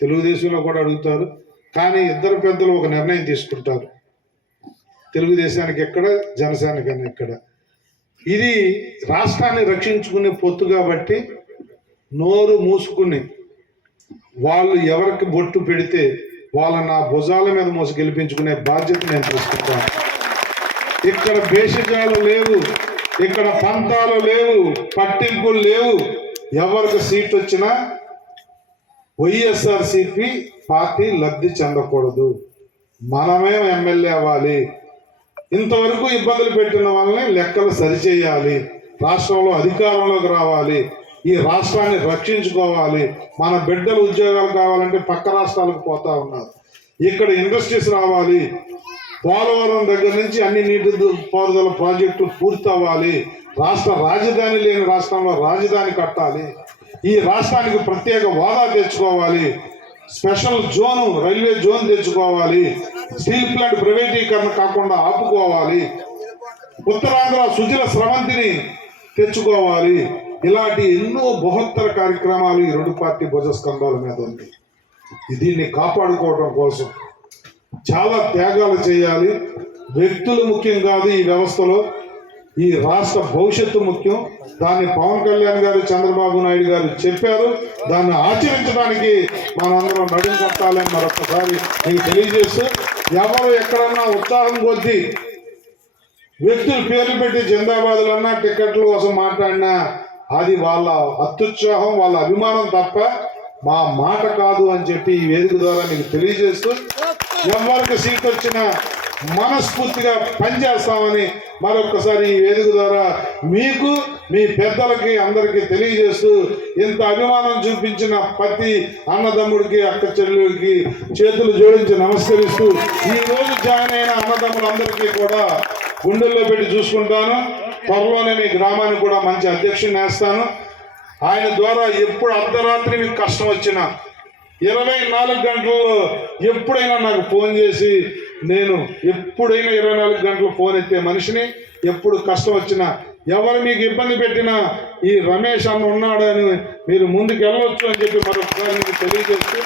తెలుగుదేశంలో కూడా అడుగుతారు. కానీ ఇద్దరు పెద్దలు ఒక నిర్ణయం తీసుకుంటారు. తెలుగుదేశానికి ఎక్కడ జనసేనకి ఎక్కడ. ఇది రాష్ట్రాన్ని రక్షించుకునే పొత్తు కాబట్టి నోరు మూసుకుని వాళ్ళు ఎవరికి బొట్టు పెడితే వాళ్ళ నా భుజాల మీద మోసి గెలిపించుకునే బాధ్యత నేను తీసుకుంటాను. ఇక్కడ భేషజాలు లేవు ఇక్కడ పంతాలు లేవు పట్టింపులు లేవు. ఎవరికి సీట్ వచ్చినా వైఎస్ఆర్సిపి పార్టీ లబ్ధి చెందకూడదు. మనమే ఎమ్మెల్యే అవ్వాలి. ఇంతవరకు ఇబ్బందులు పెట్టిన వాళ్ళని లెక్కలు సరిచేయాలి. రాష్ట్రంలో అధికారంలోకి రావాలి. ఈ రాష్ట్రాన్ని రక్షించుకోవాలి. మన బిడ్డలు ఉద్యోగాలు కావాలంటే పక్క రాష్ట్రాలకు పోతా ఉన్నారు. ఇక్కడ ఇండస్ట్రీస్ రావాలి. పోలవరం దగ్గర నుంచి అన్ని నీటి పారుదల ప్రాజెక్టులు పూర్తి అవ్వాలి రాష్ట్ర రాజధాని లేని రాష్ట్రంలో రాజధాని కట్టాలి. ఈ రాష్ట్రానికి ప్రత్యేక హోదా తెచ్చుకోవాలి. స్పెషల్ జోన్ రైల్వే జోన్ తెచ్చుకోవాలి. స్టీల్ ప్లాంట్ ప్రైవేటీకరణ కాకుండా ఆపుకోవాలి. ఉత్తరాంధ్ర సుజల స్రవంతిని తెచ్చుకోవాలి. ఇలాంటి ఎన్నో బృహత్తర కార్యక్రమాలు ఈ రెండు పార్టీ భుజస్కంధాల మీద ఉంది. దీన్ని కాపాడుకోవడం కోసం చాలా త్యాగాలు చేయాలి. వ్యక్తులు ముఖ్యం కాదు ఈ వ్యవస్థలో. ఈ రాష్ట్ర భవిష్యత్తు ముఖ్యం. దాన్ని పవన్ కళ్యాణ్ గారు చంద్రబాబు నాయుడు గారు చెప్పారు. దాన్ని ఆచరించడానికి మనందరం నడుం కట్టాలని మరొకసారి నేను తెలియజేస్తూ ఎవరు ఎక్కడన్నా ఉత్సాహం కొద్దీ వ్యక్తులు పేర్లు పెట్టి జిందాబాదులన్నా టికెట్ల కోసం మాట్లాడినా అది వాళ్ళ అత్యుత్సాహం వాళ్ళ అభిమానం తప్ప మా మాట కాదు అని చెప్పి ఈ వేదిక ద్వారా మీకు తెలియజేస్తూ ఎవరికి సీట్ వచ్చినా మనస్ఫూర్తిగా పనిచేస్తామని మరొకసారి ఈ వేదిక ద్వారా మీకు మీ పెద్దలకి అందరికీ తెలియజేస్తూ ఇంత అభిమానం చూపించిన ప్రతి అన్నదమ్ముడికి అక్క చెల్లెలకి చేతులు జోడించి నమస్కరిస్తూ ఈ రోజు జాయిన్ అయిన అన్నదమ్ములందరికీ కూడా గుండెల్లో పెట్టి చూసుకుంటాను. త్వరలోనే మీ గ్రామానికి కూడా మంచి అధ్యక్షుని వేస్తాను. ఆయన ద్వారా ఎప్పుడు అర్ధరాత్రి మీకు కష్టం వచ్చినా ఇరవై నాలుగు గంటల్లో ఎప్పుడైనా నాకు ఫోన్ చేసి నేను ఎప్పుడైనా ఇరవై నాలుగు గంటలు ఫోన్ ఎత్తే మనిషిని ఎప్పుడు కష్టం వచ్చినా ఎవరు మీకు ఇబ్బంది పెట్టినా ఈ రమేష్ అన్న ఉన్నాడని మీరు ముందుకు వెళ్ళవచ్చు అని చెప్పి మరొకసారి మీకు తెలియజేస్తూ